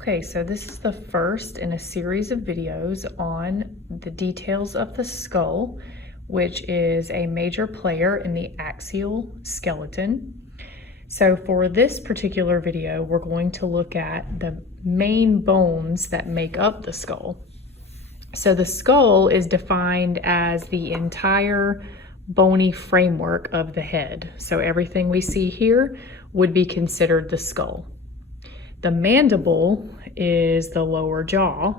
Okay, so this is the first in a series of videos on the details of the skull, which is a major player in the axial skeleton. So for this particular video, we're going to look at the main bones that make up the skull. So the skull is defined as the entire bony framework of the head. So everything we see here would be considered the skull. The mandible is the lower jaw,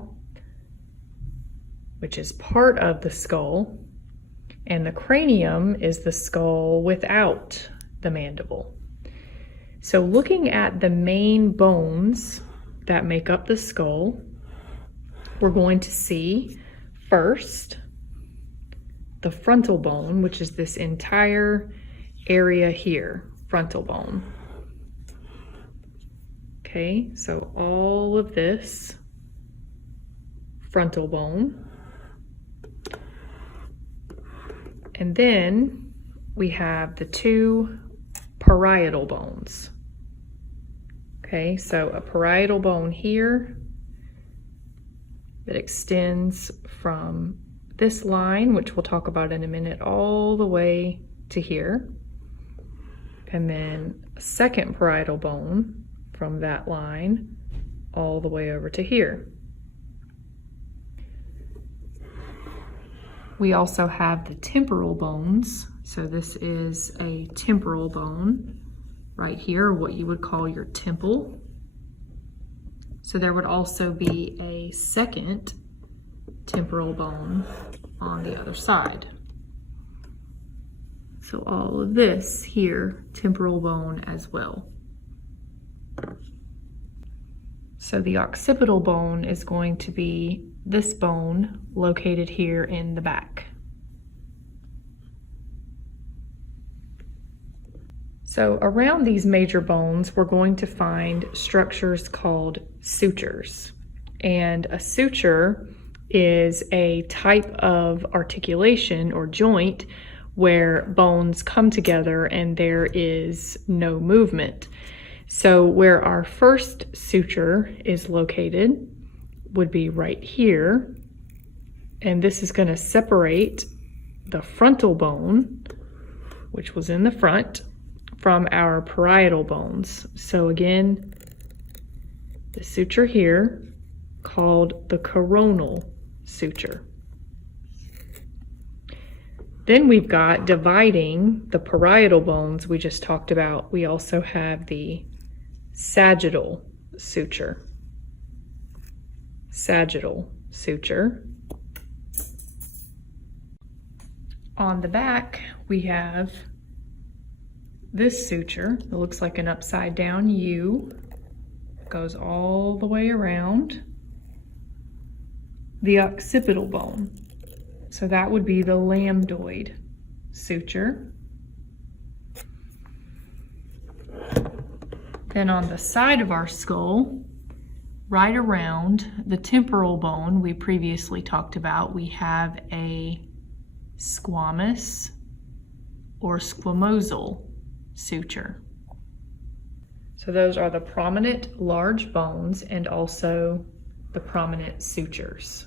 which is part of the skull, and the cranium is the skull without the mandible. So looking at the main bones that make up the skull, we're going to see first the frontal bone, which is this entire area here, frontal bone. Okay, so all of this frontal bone. And then we have the two parietal bones. Okay, so a parietal bone here that extends from this line, which we'll talk about in a minute, all the way to here. And then a second parietal bone from that line all the way over to here. We also have the temporal bones. So this is a temporal bone right here, what you would call your temple. So there would also be a second temporal bone on the other side. So all of this here, temporal bone as well. So the occipital bone is going to be this bone located here in the back. So around these major bones, we're going to find structures called sutures. And a suture is a type of articulation or joint where bones come together and there is no movement. So where our first suture is located would be right here. And this is going to separate the frontal bone, which was in the front, from our parietal bones. So again, the suture here called the coronal suture. Then we've got, dividing the parietal bones we just talked about, we also have the sagittal suture. Sagittal suture. On the back, we have this suture. It looks like an upside down U. It goes all the way around the occipital bone. So that would be the lambdoid suture. Then on the side of our skull, right around the temporal bone we previously talked about, we have a squamous or squamosal suture. So those are the prominent large bones and also the prominent sutures.